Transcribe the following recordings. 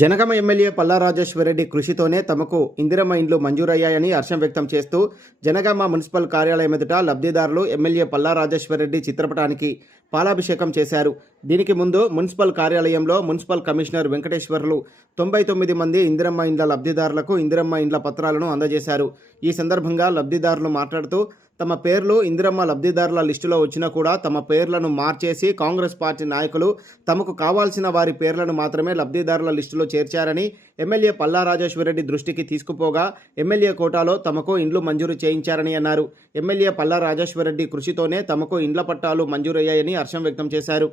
Janagama MLA Palla Rajeshwar Reddy కృషితోనే తమకు ఇందిరమ్మ ఇండ్లు మంజూరయ్యాయని హర్షం వ్యక్తం చేస్తూ జనగామ మున్సిపల్ కార్యాలయం ఎదుట లబ్ధిదారులు ఎమ్మెల్యే పల్లా రాజేశ్వరరెడ్డి చిత్రపటానికి పాలాభిషేకం చేశారు. దీనికి ముందు మున్సిపల్ కార్యాలయంలో మున్సిపల్ కమిషనర్ వెంకటేశ్వర్లు తొంభై తొమ్మిది మంది ఇందిరమ్మ ఇండ్ల లబ్ధిదారులకు ఇందిరమ్మ ఇండ్ల పత్రాలను అందజేశారు. ఈ సందర్భంగా లబ్ధిదారులు మాట్లాడుతూ తమ పేర్లు ఇందిరమ్మ లబ్ధిదారుల లిస్టులో వచ్చినా కూడా తమ పేర్లను మార్చేసి కాంగ్రెస్ పార్టీ నాయకులు తమకు కావాల్సిన వారి పేర్లను మాత్రమే లబ్ధిదారుల లిస్టులో చేర్చారని ఎమ్మెల్యే పల్లా రాజేశ్వరరెడ్డి దృష్టికి తీసుకుపోగా ఎమ్మెల్యే కోటాలో తమకు ఇండ్లు మంజూరు చేయించారని అన్నారు. ఎమ్మెల్యే పల్లా రాజేశ్వరరెడ్డి కృషితోనే తమకు ఇండ్ల పట్టాలు మంజూరయ్యాయని హర్షం వ్యక్తం చేశారు.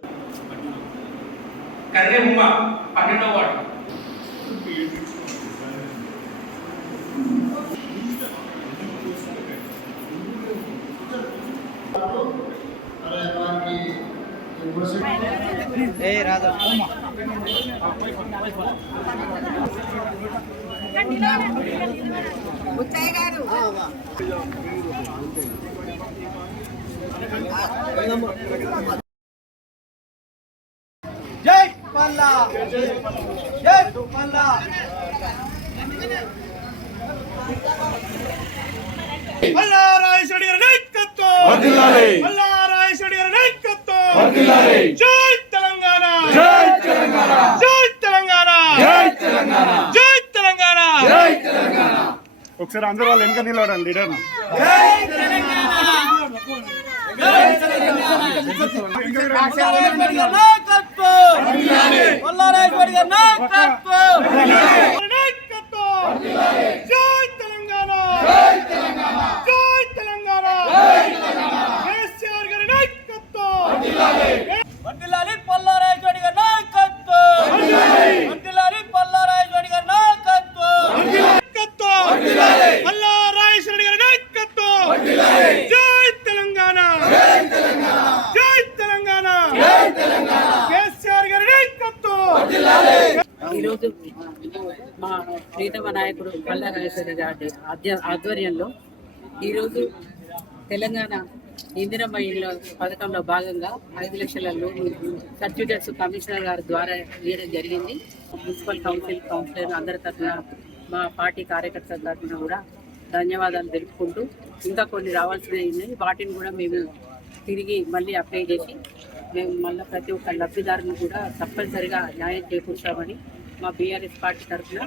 పన్నెండవ వార్డు ముత్తయ్య గారు జై పల్లా జై పల్లా పల్లా రాజేశ్వరి గారి నాయకత్వం వర్ధిల్లాలి. పల్లా రాజేశ్వరి గారి నాయకత్వం వర్ధిల్లాలి. జై తెలంగాణ. జై తెలంగాణ. జై తెలంగాణ. జై తెలంగాణ. జై తెలంగాణ. జై తెలంగాణ. ఒకసారి అందరూ వాళ్ళు వెనక నిలబడండి లీడర్. జై తెలంగాణ జై తెలంగాణ కేసీఆర్ గారి నాయకత్వం వర్ధిల్లాలి పల్లారాయచోడి గారి నాయకత్వం వర్ధిల్లాలి పల్లారాయచోడి గారి నాయకత్వం నాయకత్వం అల్లా రాజేశ్వరి గారి నాయకత్వం జై తెలంగాణ జై తెలంగాణ కేసీఆర్ గారి నాయకత్వం ఈరోజు మా ప్రీతమ నాయకుడు పల్లా రాజేశ్వరి గారి ఆధ్య ఆధ్వర్యంలో ఈరోజు తెలంగాణ ఇందిరమ్మ ఇళ్ళ పథకంలో భాగంగా ఐదు లక్షల లోన్ సర్టిఫికెట్స్ కమిషనర్ గారి ద్వారా ఇవ్వడం జరిగింది. మున్సిపల్ కౌన్సిల్ కౌన్సిలర్ అందరి తరఫున మా పార్టీ కార్యకర్తల తరఫున కూడా ధన్యవాదాలు తెలుపుకుంటూ ఇంకా కొన్ని రావాల్సినవి ఉన్నాయి. వాటిని కూడా మేము తిరిగి మళ్ళీ అప్లై చేసి మేము మళ్ళీ ప్రతి ఒక్క లబ్ధిదారుని కూడా తప్పనిసరిగా న్యాయం చేకూర్చామని మా బీఆర్ఎస్ పార్టీ తరఫున.